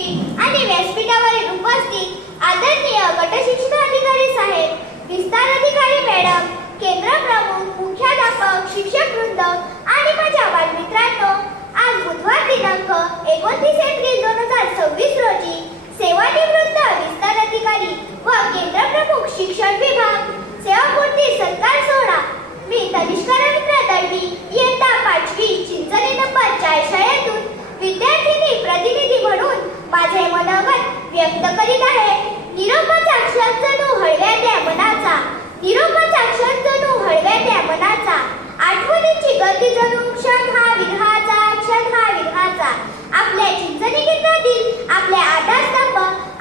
आणि व्यासपीठावरील उपस्थित आदरणीय गटशिक्षणाधिकारी साहेब, विस्तार अधिकारी मॅडम, केंद्र प्रमुख, मुख्याध्यापक, शिक्षक वृंद आणि माझ्या बालमित्रांनो, आज बुधवार दिनांक 29 एप्रिल 2026 रोजी सेवानिवृत्त विस्तार अधिकारी व केंद्र प्रमुख शिक्षण विभाग सेवापूर्ती सत्कार सोहळा मी तनिष्का रवींद्र दळवी इयत्ता 5वी चिंचणी नंबर 4 शाळेतून विद्यार्थिनी प्रतिनिधी म्हणून माझे मनोगत व्यक्त करीत आहे. निरोपाचा क्षण जणू हळव्या त्या मनाचा, निरोपाचा क्षण जणू हळव्या त्या मनाचा, आठवणीची गती जणू क्षण हा विरहाचा, क्षण हा विरहाचा. आपल्या चिंचणी केंद्रातील आपले आधारस्तंभ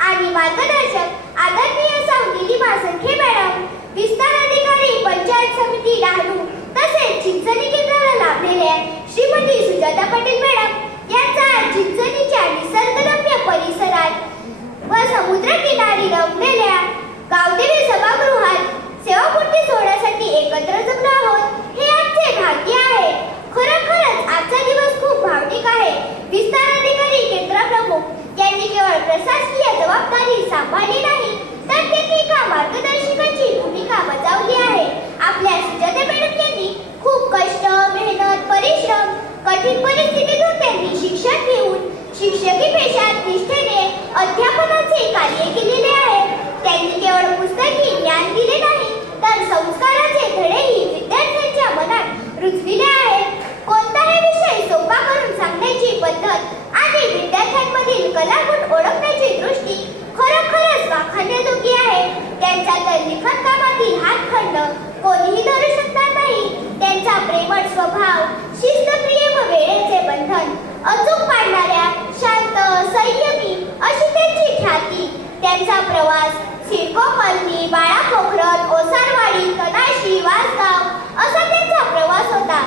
आणि मार्गदर्शक आदरणीय सौ नीलिमा संखे मॅडम, विस्तार अधिकारी पंचायत समिती डहाणू तसेच चिंचणी केंद्राला लाभलेल्या श्रीमती सुजाता पाटील मॅडम यांचा चिंचणीच्या निसर्गरम्य परिसरात व समुद्रकिनारी रमलेल्या गावदेवी सभागृहात सेवापूर्ती सोहळ्यासाठी एकत्र जमलो आहोत. हे आमचे भाग्य आहे. खरोखरच आजचा दिवस खूप भावनिक आहे. विस्तार अधिकारी केंद्र प्रमुख यांनी केवळ प्रशासकीय जबाबदारी सांभाळली नाही, तर त्यांनी एका मार्गदर्शकाची भूमिका बजावली आहे. आपल्या सुजाता मॅडम यांनी खूप कष्ट, मेहनत, परिश्रम, कठीण परिस्थितीतून त्यांनी शिक्षण घेऊन शिक्षकी पेशात निष्ठेने अध्यापनाचे कार्य केलेले आहे. त्यांनी केवळ पुस्तकी ज्ञान दिले नाही, तर संस्काराचे धडेही विद्यार्थ्यांच्या मनात रुजविले आहेत. कोणताही विषय सोपा करून सांगण्याची पद्धत आणि विद्यार्थ्यांमधील कलागुण ओळखण्याची दृष्टी खरोखरच वाखाणण्याजोगी आहे. त्यांचा तर लिखन कामातील हातखंड कोणीही धरू शकणार नाही. त्यांचा प्रेमळ स्वभाव, शिस्तप्रिय व वेळेचे बंधन अचूक पाडणाऱ्या शांत, संयमी अशी त्यांची ख्याती. त्यांचा प्रवास सिडको कॉलनी, बाळा पोखरण, ओसारवाडी, कनाशी, वासगाव असा त्यांचा प्रवास होता.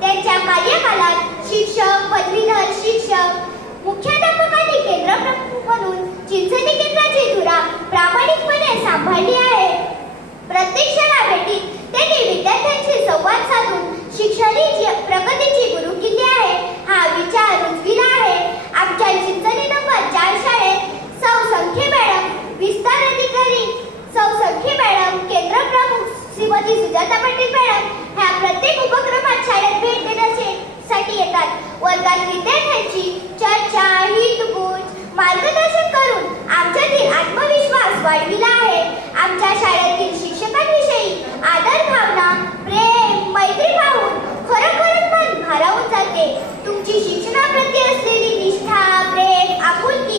त्यांच्या कार्यकालात शिक्षक, पदवीधर शिक्षक, मुख्याध्यापक आणि केंद्र प्रमुख म्हणून चिंचणी केंद्राची धुरा प्रामाणिकपणे सांभाळली आहे. प्रत्येक क्षणाभेटीत त्यांनी विद्यार्थ्यांशी संवाद साधून शिक्षणाची प्रगतीची गुरुकिल्ली आहे हा विचार रुजविला आहे. आमच्या चिंचणी